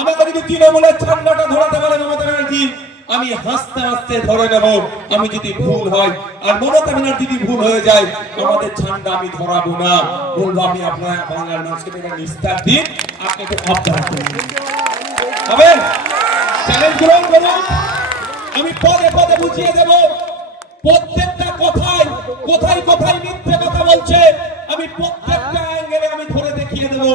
আমাকে যদি তৃণমূলের ঠান্ডাটা ধরাতে পারে মমতা ব্যানার্জি, আমি হাসতে হাসতে ধরে নেব। আমি যদি ভুল হয়, আর মমতা ব্যানার্জি যদি ভুল হয়ে যায়, আমাদের ঠান্ডা আমি ধরাবো না। বলব, আমি আপনার বাংলার মানুষকে একটা নিস্তার দিন, আপনি একটু আপনারা করুন হবে? চ্যালেঞ্জ গ্রহণ করুন আমি পদে পদে বুঝিয়ে দেব, প্রত্যেকটা কথায় কোথায় কোথায় মিথ্যে কথা বলছে। আমি প্রত্যেকটা অ্যাঙ্গেলে আমি ধরে দেখিয়ে দেব।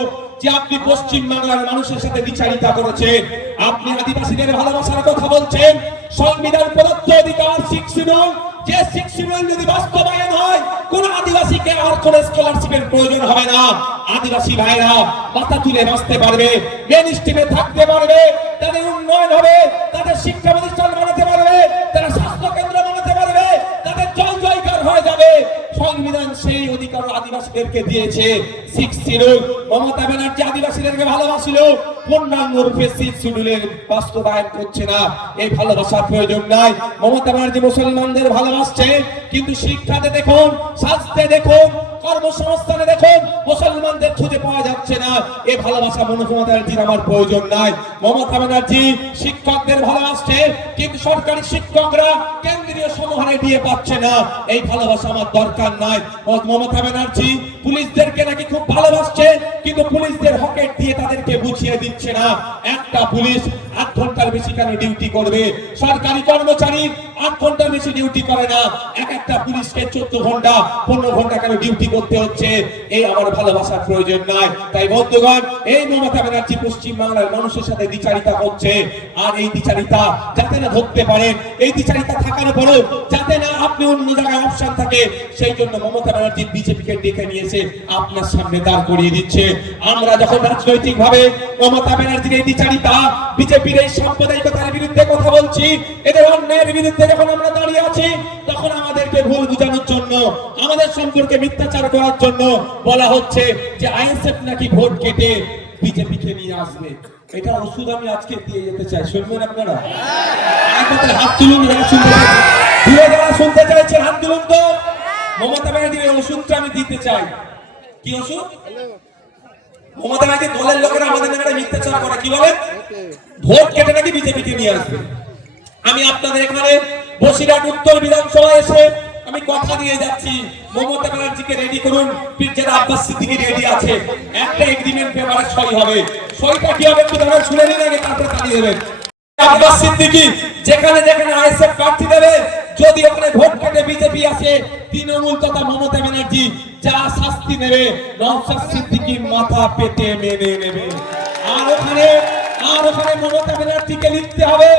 যে আপনি পশ্চিম বাংলার মানুষের সাথে বিচারিতা করেছেন, আপনি আদিবাসীদের ভালোবাসার কথা বলছেন, সংবিধান প্রদত্ত অধিকার শিক্ষিত যে শিক্ষিত যদি বাস্তবায়ন হয়, কোন আদিবাসীকে আর কোন স্কলারশিপের প্রয়োজন হবে না। আদিবাসী ভাইরা, মাথা তুলে বাঁচতে পারবে মেন স্ট্রিমে থাকতে পারবে, তাদের উন্নয়ন হবে, তাদের শিক্ষা প্রতিষ্ঠান বানাতে পারবে, তারা স্বাস্থ্য কেন্দ্র বানাতে পারবে, তাদের জল জয়কার হয়ে যাবে। সংবিধান অধিকার আদিবাসীদেরকে দিয়েছে। মমতা ব্যানার্জি আদিবাসীদেরকে ভালোবাসিল। পূর্ণাঙ্গ রূপে বাস্তবায়ন করছে না। এই ভালোবাসার প্রয়োজন নাই। মমতা ব্যানার্জি মুসলমানদের ভালোবাসছে, কিন্তু শিক্ষাতে দেখুন, স্বাস্থ্যে দেখুন, কর্মসংস্থানে দেখুন, মুসলমানদের খুঁজে পাওয়া যাচ্ছে না। এই ভালোবাসা ব্যানার্জির আমার প্রয়োজন নাই। মমতা ব্যানার্জি শিক্ষকদের ভালোবাসছে, কিন্তু সরকারি শিক্ষকরা কেন্দ্রীয় সমহারে দিয়ে পাচ্ছে না। এই ভালোবাসা আমার দরকার নাই। মমতা ব্যানার্জি পুলিশদেরকে নাকি খুব ভালোবাসছে, কিন্তু পুলিশদের হকেট দিয়ে তাদেরকে বুঝিয়ে দিচ্ছে না। একটা পুলিশ আট ঘণ্টার বেশি কেন ডিউটি করবে? সরকারি কর্মচারী আট ঘণ্টার বেশি ডিউটি করে না, এক একটা পুলিশকে চোদ্দ ঘণ্টা, পনেরো ঘণ্টা কেন ডিউটি করতে হচ্ছে? এই আমার ভালোবাসার প্রয়োজন নাই। তাই বন্ধুগণ, এই মমতা ব্যানার্জি মানুষের সাথে দ্বিচারিতা আর এই দ্বিচারিতা যাতে না ধরতে এই দ্বিচারিতা থাকার পরেও যাতে না আপনি অন্য জায়গায় থাকে, সেই জন্য মমতা ব্যানার্জি বিজেপিকে ডেকে নিয়েছে, আপনার সামনে দাঁড় করিয়ে দিচ্ছে। আমরা যখন রাজনৈতিক ভাবে মমতা ব্যানার্জির এই দ্বিচারিতা, বিজেপির এই সাম্প্রদায়িকতার বিরুদ্ধে কথা বলছি, এদের অন্যায়ের বিরুদ্ধে যখন আমরা দাঁড়িয়ে আছি, তখন আমাদেরকে ভুল বোঝানোর জন্য, আমাদের সম্পর্কে মিথ্যাচার করার জন্য বলা হচ্ছে যে আইএসএফ নাকি ভোট কেটে বিজেপিকে নিয়ে আসবে। এটা ওষুধ আমি আজকে দিয়ে যেতে চাই। শুনবেন আপনারা? হাত তুলুন, যারা শুনতে চাইছে হাত তুলুন তো। মমতা ব্যানার্জির ওষুধটা আমি দিতে চাই। কি ওষুধ? মমতা ব্যানার্জি দলের লোকেরা আমাদের মিথ্যাচার করে, কি ভোট কেটে নাকি বিজেপিকে নিয়ে আসবে? আমি আপনাদের এখানে বসিরহাট উত্তর বিধানসভায় এসে আমি কথা দিয়ে যাচ্ছি। মমতা ব্যানার্জিকে রেডি করুন। পিরজাদা আব্বাস সিদ্দিকি রেডি আছে। একটা এগ্রিমেন্ট পেপারে সই হবে। সইটা কি হবে একটু দাঁড়ান শুনে নিন আগে, তারপরে তাড়িয়ে দেবেন। আব্বাস সিদ্দিকি, যেখানে যেখানে আইএসএফ প্রার্থী দেবে, যদি ওখানে ভোট কেটে বিজেপি আসে, তৃণমূল তথা মমতা ব্যানার্জি যা শাস্তি নেবে নওশাদ সিদ্দিকি মাথা পেতে মেনে নেবে। আর ওখানে আর ওখানে মমতা ব্যানার্জিকে লিখতে হবে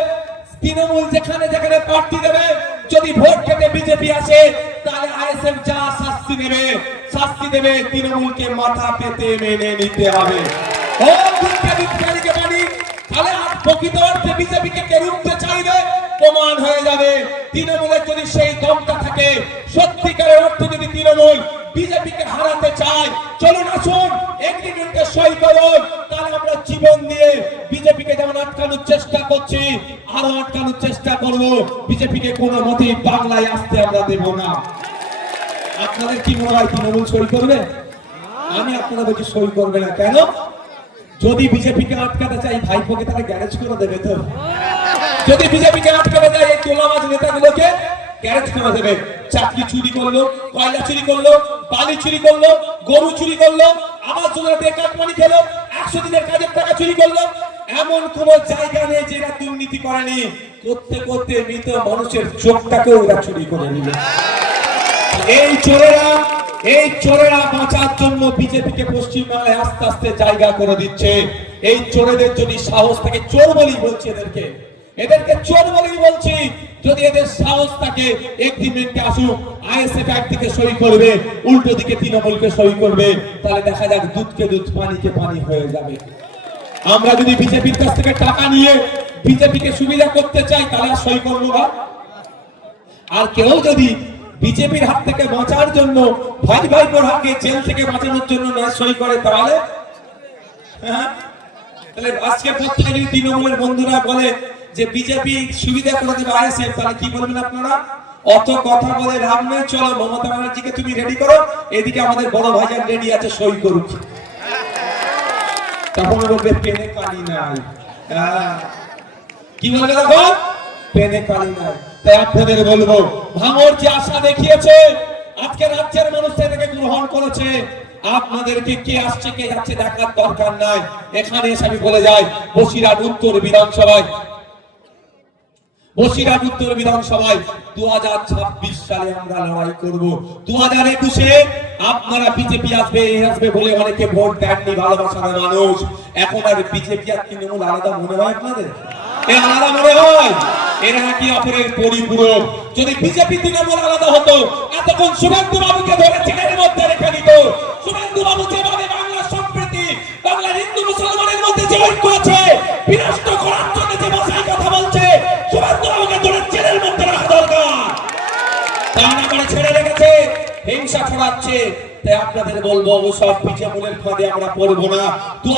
তৃণমূল যেখানে যেখানে প্রার্থী দেবে, যদি ভোট কেটে বিজেপি আসে, তাহলে আইএসএফ যা শাস্তি নেবে শাস্তি দেবে, তৃণমূলকে মাথা পেতে মেনে নিতে হবে। প্রমাণ হয়ে যাবে। তৃণমূলের যদি সেই দমটা থাকে, সত্যিকারের যদি তৃণমূল বিজেপিকে হারাতে সই করুন, তাহলে আমরা জীবন দিয়ে বিজেপিকে যেমন আটকানোর চেষ্টা করছি আরও আটকানোর চেষ্টা করব। বিজেপিকে কোনো মতেই বাংলায় আসতে আমরা দেব না। আপনাদের কি মনে হয় তৃণমূল সই করবে? আমি আপনাদের বলছি সই করবে না। কেন? যদি বিজেপিকে আটকাতে চাই, ভাইপোকে তাহলে গ্যারেজ করে দেবে তো। যদি বিজেপিকে আটকাতে চাই, এই তোলাবাজ নেতাগুলোকে গ্যারেজ করে দেবে। চাকরি চুরি করল, কয়লা চুরি করল, বালি চুরি করল, গরু চুরি করল মানি খেলো, একশো দিনের কাজের টাকা চুরি করল এমন কোন জায়গা নেই যে এরা দুর্নীতি করেনি। করতে করতে মৃত মানুষের চোখটাকেও এরা চুরি করে নিল এই চোরেরা এই চোরেরা বাঁচার জন্য বিজেপিকে পশ্চিমবাংলায় আস্তে আস্তে জায়গা করে দিচ্ছে। এই চোরেদের যদি সাহস থাকে চোর বলি বলছি এদেরকে। এদেরকে চোর বলেই বলছি। যদি এদের সাহস থাকে এগ্রিমেন্টে আসুক, আইএসএফ একদিকে সই করবে, উল্টো দিকে তৃণমূলকে সই করবে, তাহলে দেখা যাক দুধকে দুধ, পানিকে পানি হয়ে যাবে। আমরা যদি বিজেপির কাছ থেকে টাকা নিয়ে বিজেপিকে সুবিধা করতে চাই, তাহলে সই করব না আর কেউ যদি বিজেপির হাত থেকে বাঁচার জন্য ভাই ভাই হাতকে জেল থেকে বাঁচানোর জন্য না সই করে, তাহলে? হ্যাঁ? তাহলে আজকে যদি তৃণমূলের বন্ধুরা বলে যে বিজেপি সুবিধা করে দেবে তাহলে কি বলবেন আপনারা? অত কথা বলে লাভ নেই, চলো মমতা ব্যানার্জিকে তুমি রেডি করো, এদিকে আমাদের বড় ভাইজান রেডি আছে, সই করুক। তখন বলবে পেনে কালি নাই। কি বলবে দেখো পেনে কালি নাই তাই আপনাদের বলব ভাঙর যে আশা দেখিয়েছে আজকে রাজ্যের মানুষ এটাকে গ্রহণ করেছে আপনাদেরকে কে আসছে কে যাচ্ছে দেখার দরকার নাই এখানে এসে আমি বলে যাই বসিরহাট উত্তর বিধানসভায় বসিরহাট উত্তর বিধানসভায় দু হাজার ছাব্বিশ সালে আমরা লড়াই করব দু হাজার একুশে আপনারা বিজেপি আসবে এ আসবে বলে অনেকে ভোট দেননি ভালোবাসার মানুষ। এখন আর বিজেপি আর তৃণমূল আলাদা মনে হয় আপনাদের? এ আলাদা মনে হয়? এরা নাকি অপরের পরিপূরক। যদি বিজেপি তৃণমূল আলাদা হতো, এতক্ষণ শুভেন্দু বাবুকে ধরে জেলের মধ্যে রেখে দিত। শুভেন্দু বাবু যেভাবে বাংলা সম্প্রীতি, বাংলার হিন্দু মুসলমানের মধ্যে যে ঐক্য আছে বিনষ্ট করার জন্য যে ভাষায় কথা বলছে শুভেন্দু বাবুকে ধরে জেলের মধ্যে রাখা দরকার। তা না করে ছেড়ে রেখেছে। হিংসা ছড়াচ্ছে। তাই আপনাদের বলব ওসব বিজেপির ফাঁদে আমরা পড়ব না। দু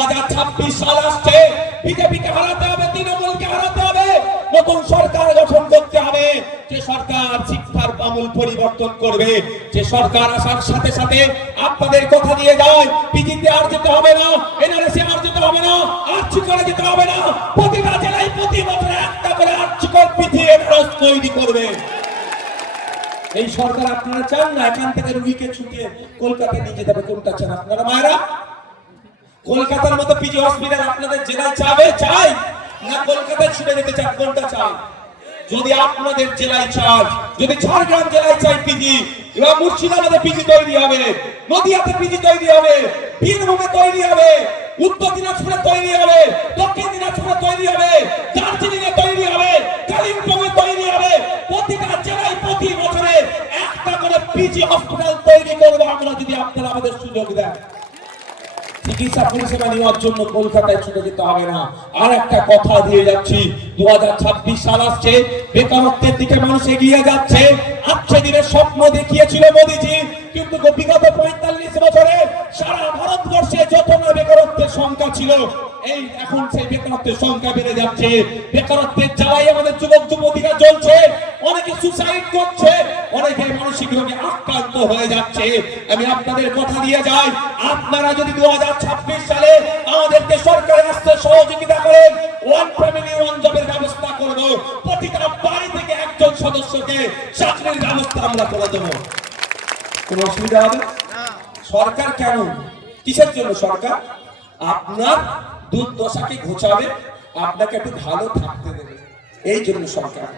সাল আসছে। বিজেপিকে হারাতে হবে, তৃণমূলকে হারাতে হবে। নতুন সরকার গঠন করতে হবে। যে সরকার শিক্ষার আমূল পরিবর্তন করবে, যে সরকার আসার সাথে সাথে আপনাদের কথা দিয়ে যায়, পিজিতে আর যেতে হবে না, এনআরএসে আর যেতে হবে না, আর্চি করে যেতে হবে না। প্রতিটা জেলায় প্রতি বছর একটা করে আর্চি কর পিছিয়ে তৈরি করবে। এই সরকার আপনারা চান না, এখান থেকে রুগীকে ছুটিয়ে কলকাতায় নিয়ে যেতে হবে, কোনটা চান আপনারা মায়েরা? কলকাতার মতো পিজি হসপিটাল আপনাদের জেলায় চাবে চাই? না কলকাতায় ছুটে যেতে চান, কোনটা চান যদি আপনাদের জেলায় চান, যদি ঝাড়গ্রাম জেলায় চাই পিজি, এবার মুর্শিদাবাদে পিজি তৈরি হবে, নদিয়াতে পিজি তৈরি হবে, বীরভূমে তৈরি হবে, উত্তর দিনাজপুরে তৈরি হবে, দক্ষিণ দিনাজপুরে তৈরি হবে দার্জিলিং এ তৈরি হবে কালিম্পং এ তৈরি হবে, প্রতিটা জেলায় পিজি হসপিটাল তৈরি করব, আমরা যদি আপনারা আমাদের সুযোগ দেন। চিকিৎসা পরিষেবা নেওয়ার জন্য কলকাতায় ছুটে যেতে হবে না। আর একটা কথা দিয়ে যাচ্ছি দু সাল আসছে, বেকারত্বের দিকে মানুষ এগিয়ে যাচ্ছে। আজকে দিনের স্বপ্ন দেখিয়েছিল মোদীজি, কিন্তু বিগত পঁয়তাল্লিশ বছরে সারা ভারতবর্ষে যত না বেকারত্বের সংখ্যা ছিল, এই এখন সেই বেকারত্বের সংখ্যা বেড়ে যাচ্ছে। বেকারত্বের জ্বালাই আমাদের যুবক যুবতীরা চলছে অনেকে সুসাইড করছে, অনেকে রোগে আক্রান্ত হয়ে যাচ্ছে। আমি আপনাদের কথা দিয়ে যাই। আপনারা যদি দু সালে আমাদেরকে সরকারের আসতে সহযোগিতা করেন ওয়ান ফ্যামিলি ওয়ান জবের ব্যবস্থা করব। প্রতিটা বাড়ি থেকে একজন সদস্যকে চাকরির ব্যবস্থা আমরা করে দেবো। কোনো অসুবিধা হবে? সরকার কেন? কিসের জন্য সরকার? আপনার দুর্দশাকে ঘোচাবে আপনাকে একটু ভালো থাকতে দেবে। এই জন্য সরকার।